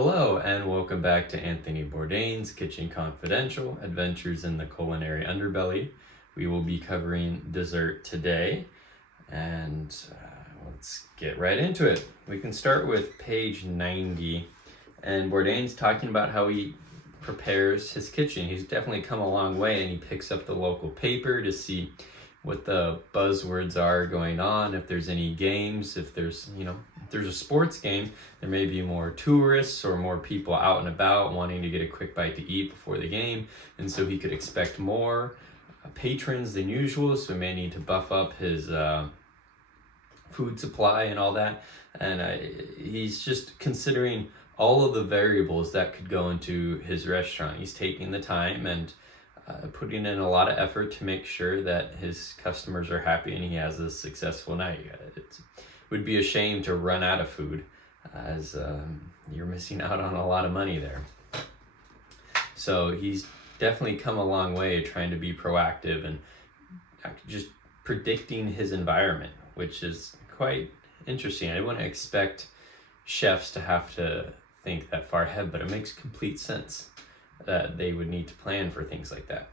Hello and welcome back to Anthony Bourdain's Kitchen Confidential, Adventures in the Culinary Underbelly. We will be covering dessert today, and let's get right into it. We can start with page 90, and Bourdain's talking about how he prepares his kitchen. He's definitely come a long way, and he picks up the local paper to see what the buzzwords are going on, if there's any games, if there's a sports game, there may be more tourists or more people out and about wanting to get a quick bite to eat before the game, and so he could expect more patrons than usual, so he may need to buff up his food supply and all that. And he's just considering all of the variables that could go into his restaurant. He's taking the time and putting in a lot of effort to make sure that his customers are happy and he has a successful night. It would be a shame to run out of food, as you're missing out on a lot of money there. So he's definitely come a long way trying to be proactive and just predicting his environment, which is quite interesting. I wouldn't expect chefs to have to think that far ahead, but it makes complete sense that they would need to plan for things like that.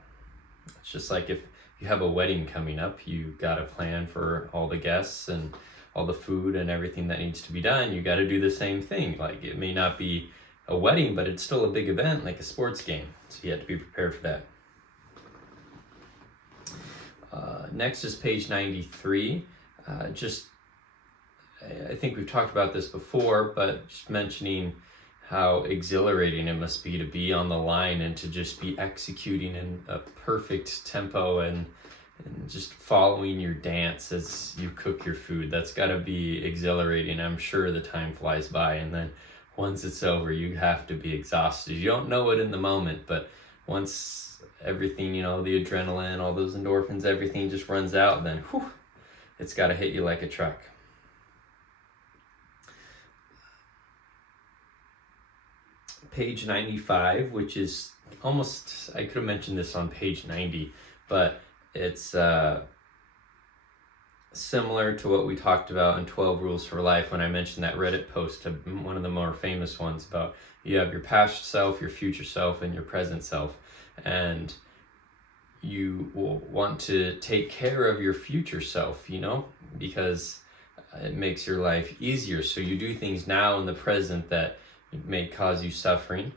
It's just like if you have a wedding coming up, you got to plan for all the guests and all the food and everything that needs to be done. You got to do the same thing. Like, it may not be a wedding, but it's still a big event, like a sports game. So you have to be prepared for that. Next is page 93. I think we've talked about this before, but just mentioning how exhilarating it must be to be on the line and to just be executing in a perfect tempo and just following your dance as you cook your food. That's got to be exhilarating. I'm sure the time flies by, and then once it's over, you have to be exhausted. You don't know it in the moment, but once everything, the adrenaline, all those endorphins, everything just runs out, then it's got to hit you like a truck. Page 95, which is almost, I could have mentioned this on page 90, but it's similar to what we talked about in 12 Rules for Life when I mentioned that Reddit post, one of the more famous ones, about you have your past self, your future self, and your present self. And you will want to take care of your future self, because it makes your life easier. So you do things now in the present that may cause you suffering,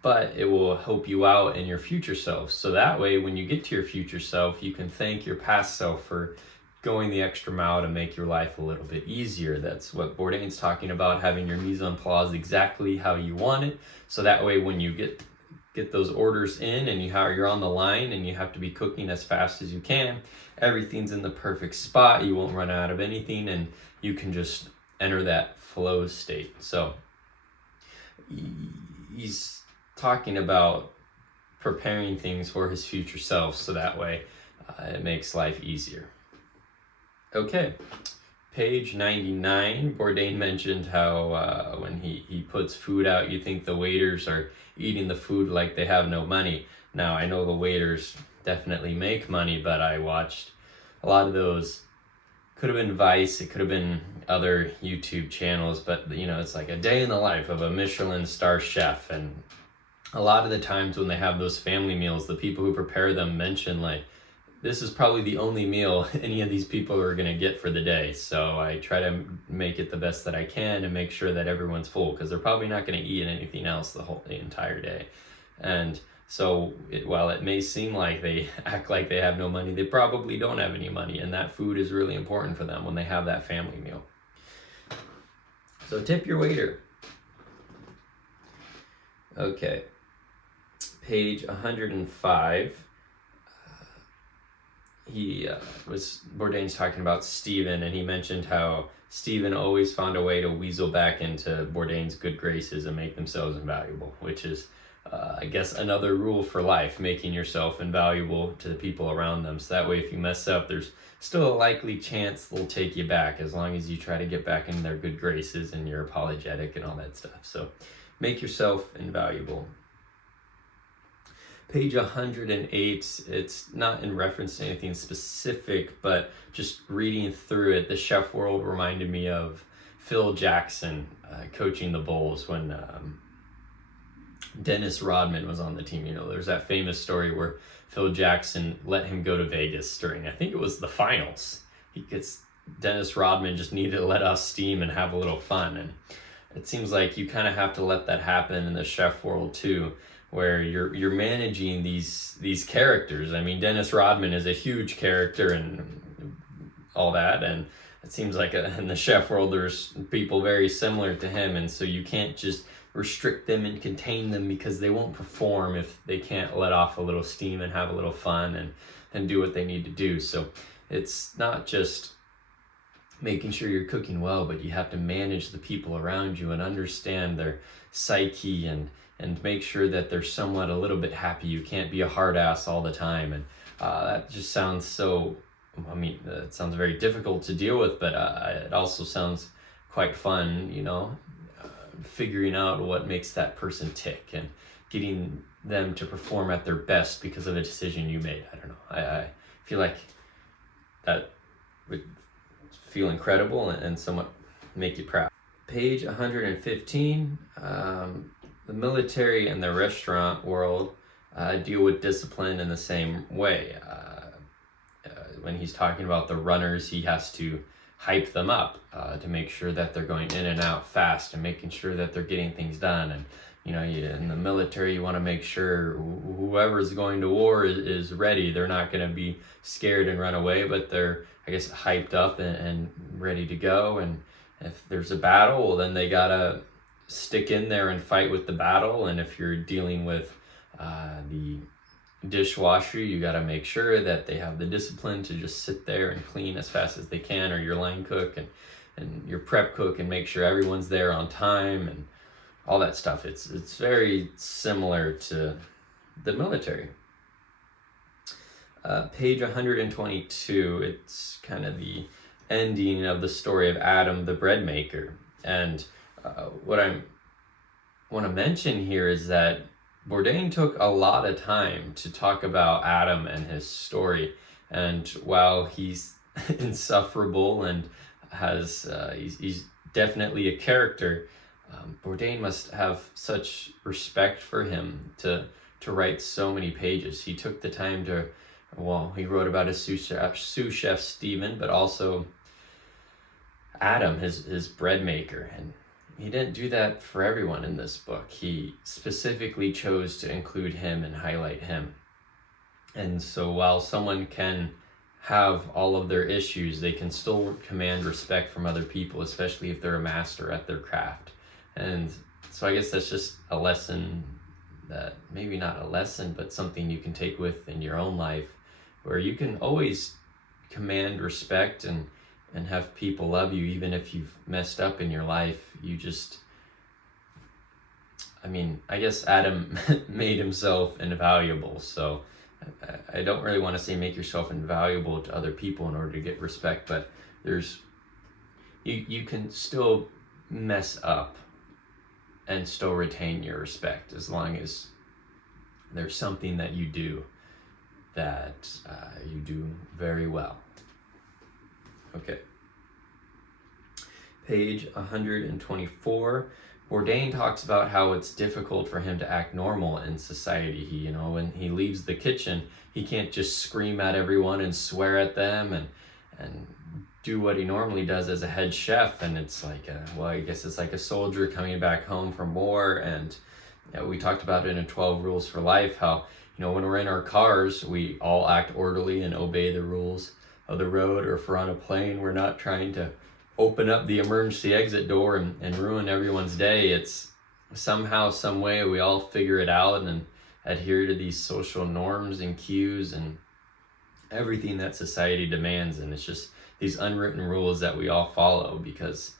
but it will help you out in your future self. So that way, when you get to your future self, you can thank your past self for going the extra mile to make your life a little bit easier. That's what Bourdain's talking about, having your mise en place exactly how you want it. So that way, when you get those orders in and you're on the line and you have to be cooking as fast as you can, everything's in the perfect spot. You won't run out of anything, and you can just enter that flow state. So he's talking about preparing things for his future self, so that way it makes life easier. Okay, page 99, Bourdain mentioned how when he puts food out, you think the waiters are eating the food like they have no money. Now, I know the waiters definitely make money, but I watched a lot of those. Could have been Vice, it could have been other YouTube channels, but it's like a day in the life of a Michelin star chef. And a lot of the times when they have those family meals, the people who prepare them mention, like, this is probably the only meal any of these people are going to get for the day. So I try to make it the best that I can and make sure that everyone's full, because they're probably not going to eat anything else the entire day. And so while it may seem like they act like they have no money, they probably don't have any money, and that food is really important for them when they have that family meal. So tip your waiter. Okay, page 105. Bourdain's talking about Stephen, and he mentioned how Stephen always found a way to weasel back into Bourdain's good graces and make themselves invaluable, which is I guess another rule for life, making yourself invaluable to the people around them. So that way, if you mess up, there's still a likely chance they'll take you back, as long as you try to get back in their good graces and you're apologetic and all that stuff. So make yourself invaluable. Page 108, it's not in reference to anything specific, but just reading through it, the chef world reminded me of Phil Jackson coaching the Bulls when Dennis Rodman was on the team. You know, there's that famous story where Phil Jackson let him go to Vegas during, I think it was the finals. Dennis Rodman just needed to let off steam and have a little fun. And it seems like you kind of have to let that happen in the chef world too, where you're managing these characters. I mean, Dennis Rodman is a huge character and all that, and it seems like in the chef world there's people very similar to him, and so you can't just restrict them and contain them because they won't perform if they can't let off a little steam and have a little fun and do what they need to do. So it's not just making sure you're cooking well, but you have to manage the people around you and understand their psyche and make sure that they're somewhat a little bit happy. You can't be a hard ass all the time. And that just sounds so, it sounds very difficult to deal with, but it also sounds quite fun, you know, figuring out what makes that person tick and getting them to perform at their best because of a decision you made. I don't know. I feel like that would feel incredible and somewhat make you proud. Page 115, the military and the restaurant world deal with discipline in the same way. When he's talking about the runners, he has to hype them up to make sure that they're going in and out fast and making sure that they're getting things done. And you know, in the military, you want to make sure whoever's going to war is ready. They're not going to be scared and run away, but they're, I guess, hyped up and ready to go. And if there's a battle, well, then they gotta stick in there and fight with the battle. And if you're dealing with the dishwasher, you got to make sure that they have the discipline to just sit there and clean as fast as they can, or your line cook and your prep cook, and make sure everyone's there on time and all that stuff. It's very similar to the military. Page 122, it's kind of the ending of the story of Adam the bread maker. And what I want to mention here is that Bourdain took a lot of time to talk about Adam and his story. And while he's insufferable and has he's definitely a character, Bourdain must have such respect for him to write so many pages. He took the time to, well, he wrote about his sous chef Stephen, but also Adam, his bread maker. And he didn't do that for everyone in this book. He specifically chose to include him and highlight him. And so while someone can have all of their issues, they can still command respect from other people, especially if they're a master at their craft. And so I guess that's just a lesson that, maybe not a lesson, but something you can take with in your own life, where you can always command respect and have people love you even if you've messed up in your life. You just, I guess Adam made himself invaluable, so I don't really want to say make yourself invaluable to other people in order to get respect, but you can still mess up and still retain your respect as long as there's something that you do that you do very well. Okay. Page 124. Bourdain talks about how it's difficult for him to act normal in society. When he leaves the kitchen, he can't just scream at everyone and swear at them and do what he normally does as a head chef. And it's like, I guess it's like a soldier coming back home from war. And we talked about it in 12 Rules for Life, how, when we're in our cars, we all act orderly and obey the rules of the road. Or if we're on a plane, we're not trying to open up the emergency exit door and ruin everyone's day. It's somehow, some way, we all figure it out and adhere to these social norms and cues and everything that society demands. And it's just these unwritten rules that we all follow because,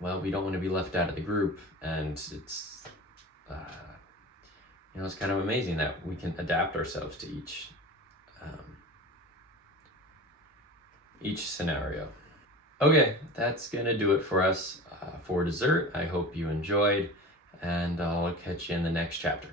we don't want to be left out of the group. And it's, it's kind of amazing that we can adapt ourselves to each scenario. Okay, that's gonna do it for us for dessert. I hope you enjoyed, and I'll catch you in the next chapter.